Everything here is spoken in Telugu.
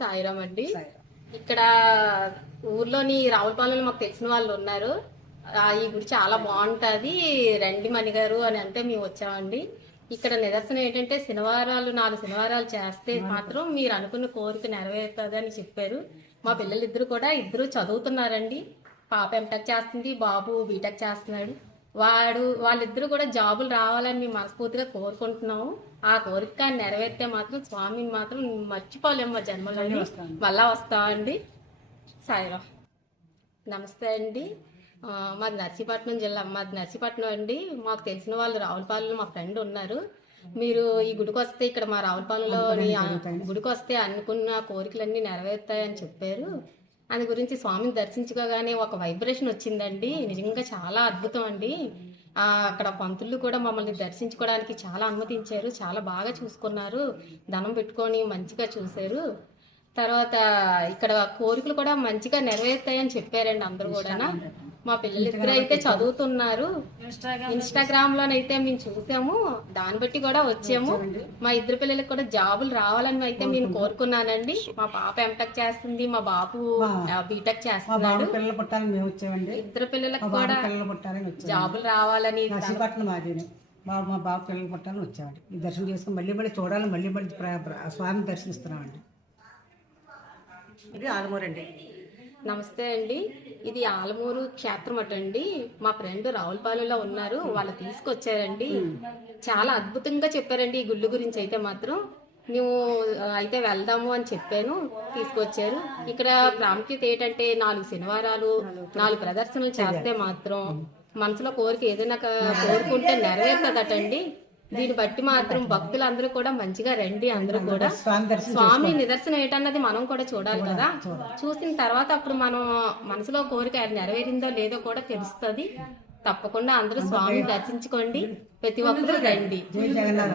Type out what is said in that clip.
సాయిరామ్ అండి. ఇక్కడ ఊర్లోని రావులపాలెంలో మాకు తెలిసిన వాళ్ళు ఉన్నారు. ఈ గుడి చాలా బాగుంటది, రండి మణి గారు అని అంటే మేము వచ్చామండి. ఇక్కడ నిదర్శనం ఏంటంటే శనివారాలు 4 శనివారాలు చేస్తే మాత్రం మీరు అనుకున్న కోరిక నెరవేరుతుంది అని చెప్పారు. మా పిల్లలిద్దరు కూడా ఇద్దరు చదువుతున్నారండి. పాప ఎంటెక్ చేస్తుంది, బాబు బీటెక్ చేస్తున్నాడు. వాళ్ళిద్దరూ కూడా జాబులు రావాలని మేము మనస్ఫూర్తిగా కోరుకుంటున్నాము. ఆ కోరిక నెరవేరితే మాత్రం స్వామిని మాత్రం మర్చిపోలేము, మా జన్మలో మళ్ళా వస్తామండి. సాయిరాం. నమస్తే అండి. మాది నర్సీపట్నం జిల్లా, మాది నర్సీపట్నం అండి. మాకు తెలిసిన వాళ్ళు రావులపాలెంలో మా ఫ్రెండ్ ఉన్నారు. మీరు ఈ గుడికి వస్తే, ఇక్కడ మా రావులపాలెంలో గుడికి వస్తే అనుకున్న కోరికలన్నీ నెరవేరుతాయని చెప్పారు. దాని గురించి స్వామిని దర్శించుకోగానే ఒక వైబ్రేషన్ వచ్చిందండి. నిజంగా చాలా అద్భుతం అండి. అక్కడ పంతులు కూడా మమ్మల్ని దర్శించుకోవడానికి చాలా అనుమతించారు, చాలా బాగా చూసుకున్నారు, దండం పెట్టుకొని మంచిగా చూశారు. తర్వాత ఇక్కడ కోరికలు కూడా మంచిగా నెరవేరుతాయని చెప్పారండి అందరూ కూడా. మా పిల్లలిద్దరు అయితే చదువుతున్నారు. ఇన్స్టాగ్రామ్ లోనైతే మేము చూసాము, దాన్ని బట్టి కూడా వచ్చాము. మా ఇద్దరు పిల్లలకి కూడా జాబులు రావాలని అయితే నేను కోరుకున్నానండి. మా పాప ఎంటెక్ చేస్తుంది, మా బాబు బీటెక్ చేస్తున్నాడు. ఇద్దరు పిల్లలకు కూడా జాబులు రావాలని మా బాబు పిల్లలు పుట్టాలని వచ్చామండి. ఈ దర్శనం చేసుకుని మళ్ళీ చూడాలి, మళ్ళీ స్వామిని దర్శనిస్తున్నామండి. ఇది ఆలమూరండి. నమస్తే అండి. ఇది ఆలమూరు క్షేత్రం అటండి. మా ఫ్రెండ్ రావులపాలెంలో ఉన్నారు, వాళ్ళు తీసుకొచ్చారండి. చాలా అద్భుతంగా చెప్పారండి ఈ గుళ్ళు గురించి. అయితే మాత్రం మేము అయితే వెళ్దాము అని చెప్పాను, తీసుకొచ్చారు. ఇక్కడ ప్రాముఖ్యత ఏంటంటే 4 శనివారాలు 4 ప్రదర్శనలు చేస్తే మాత్రం మనసులో కోరిక ఏదైనా కోరుకుంటే నెరవేరుతుందటండి. దీన్ని బట్టి మాత్రం భక్తులందరూ కూడా మంచిగా రండి. అందరూ కూడా స్వామి నిదర్శనం ఏంటన్నది మనం కూడా చూడాలి కదా. చూసిన తర్వాత అప్పుడు మనం మనసులో కోరిక నెరవేరిందో లేదో కూడా తెలుస్తుంది. తప్పకుండా అందరూ స్వామిని దర్శించుకోండి, ప్రతి ఒక్కరూ రండి.